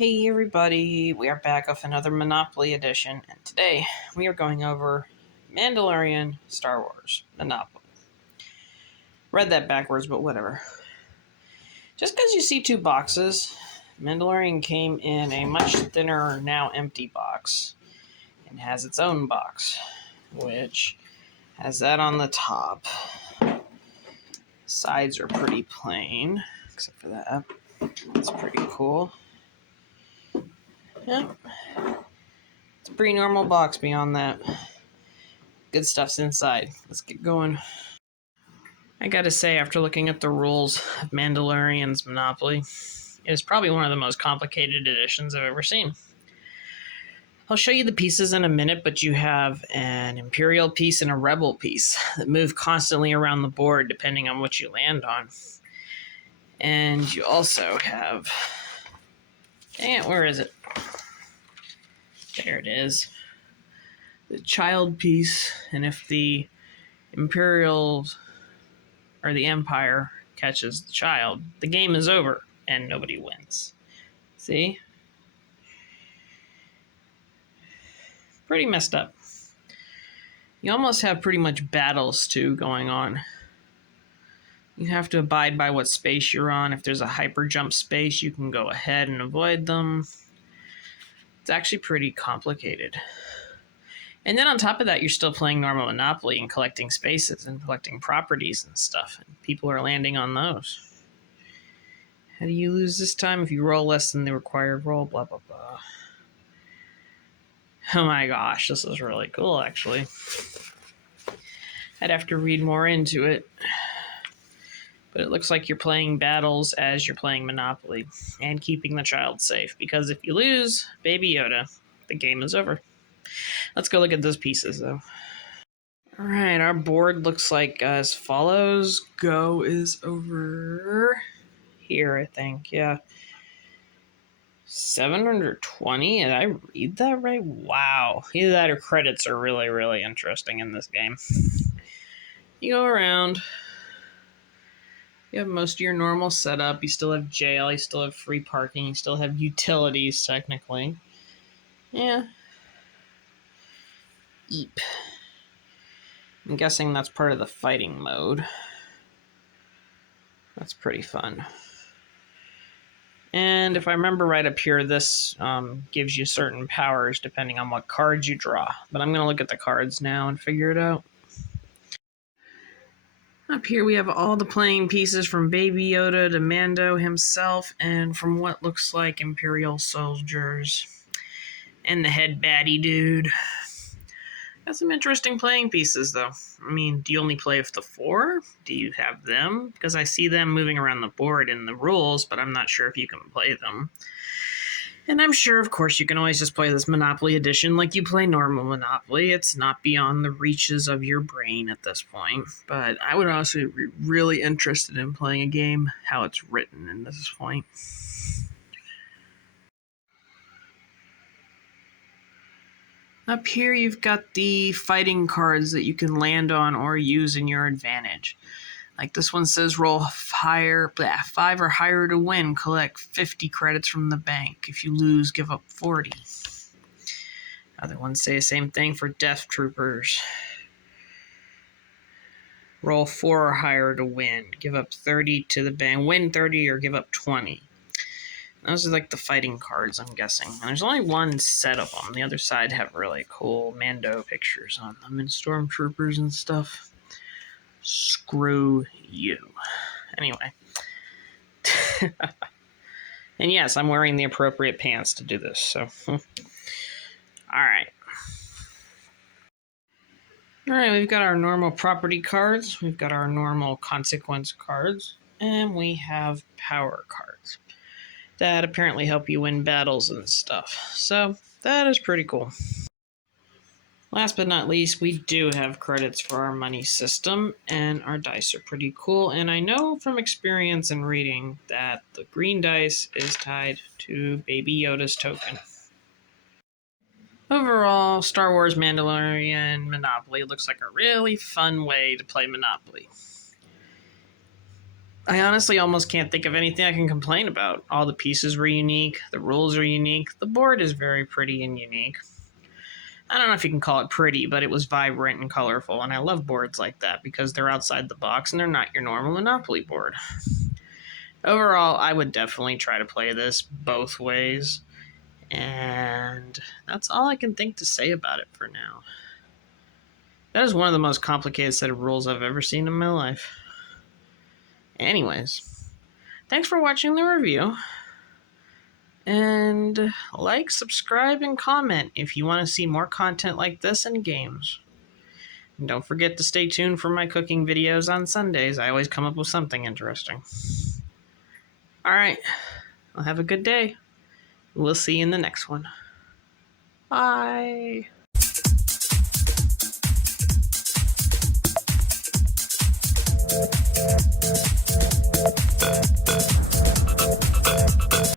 Hey everybody, we are back with another Monopoly edition, and today we are going over Mandalorian Star Wars Monopoly. Read that backwards, but whatever. Just because you see two boxes, Mandalorian came in a much thinner, now empty box, and has its own box, which has that on the top. Sides are pretty plain, except for that. It's pretty cool. Yep. It's a pretty normal box beyond that. Good stuff's inside. Let's get going. I gotta say, after looking at the rules of Mandalorian's Monopoly, it is probably one of the most complicated editions I've ever seen. I'll show you the pieces in a minute, but you have an Imperial piece and a Rebel piece that move constantly around the board depending on what you land on. And you also have... Dang it, where is it? There it is. The child piece, and if the Imperial or the Empire catches the child, the game is over and nobody wins. See? Pretty messed up. You almost have pretty much battles too going on. You have to abide by what space you're on. If there's a hyper jump space, you can go ahead and avoid them. It's actually pretty complicated. And then on top of that, you're still playing normal Monopoly and collecting spaces and collecting properties and stuff. And people are landing on those. How do you lose this time? If you roll less than the required roll, blah, blah, blah. Oh my gosh, this is really cool, actually. I'd have to read more into it. But it looks like you're playing battles as you're playing Monopoly and keeping the child safe. Because if you lose Baby Yoda, the game is over. Let's go look at those pieces, though. All right, our board looks like as follows. Go is over here, I think. Yeah. 720? Did I read that right? Wow. Either that or credits are really, really interesting in this game. You go around. You have most of your normal setup. You still have jail. You still have free parking. You still have utilities, technically. Yeah. Eep. I'm guessing that's part of the fighting mode. That's pretty fun. And if I remember right up here, this gives you certain powers depending on what cards you draw. But I'm going to look at the cards now and figure it out. Up here we have all the playing pieces from Baby Yoda to Mando himself, and from what looks like Imperial soldiers. And the head baddie dude. Got some interesting playing pieces, though. I mean, do you only play with the 4? Do you have them? Because I see them moving around the board in the rules, but I'm not sure if you can play them. And I'm sure, of course, you can always just play this Monopoly edition like you play normal Monopoly. It's not beyond the reaches of your brain at this point. But I would also be really interested in playing a game how it's written at this point. Up here, you've got the fighting cards that you can land on or use in your advantage. Like this one says roll 5 or higher to win. Collect 50 credits from the bank. If you lose, give up 40. Other ones say the same thing for Death Troopers. Roll 4 or higher to win. Give up 30 to the bank. Win 30 or give up 20. Those are like the fighting cards, I'm guessing. And there's only one set of them. The other side have really cool Mando pictures on them and stormtroopers and stuff. Screw you. Anyway. And yes, I'm wearing the appropriate pants to do this, so. Alright. Alright, we've got our normal property cards. We've got our normal consequence cards. And we have power cards that apparently help you win battles and stuff. So that is pretty cool. Last but not least, we do have credits for our money system, and our dice are pretty cool. And I know from experience and reading that the green dice is tied to Baby Yoda's token. Overall, Star Wars Mandalorian Monopoly looks like a really fun way to play Monopoly. I honestly almost can't think of anything I can complain about. All the pieces were unique, the rules are unique, the board is very pretty and unique. I don't know if you can call it pretty, but it was vibrant and colorful, and I love boards like that because they're outside the box and they're not your normal Monopoly board. Overall, I would definitely try to play this both ways, and that's all I can think to say about it for now. That is one of the most complicated set of rules I've ever seen in my life. Anyways, thanks for watching the review. And like, subscribe, and comment if you want to see more content like this and games. And don't forget to stay tuned for my cooking videos on Sundays. I always come up with something interesting. Alright, well, have a good day. We'll see you in the next one. Bye.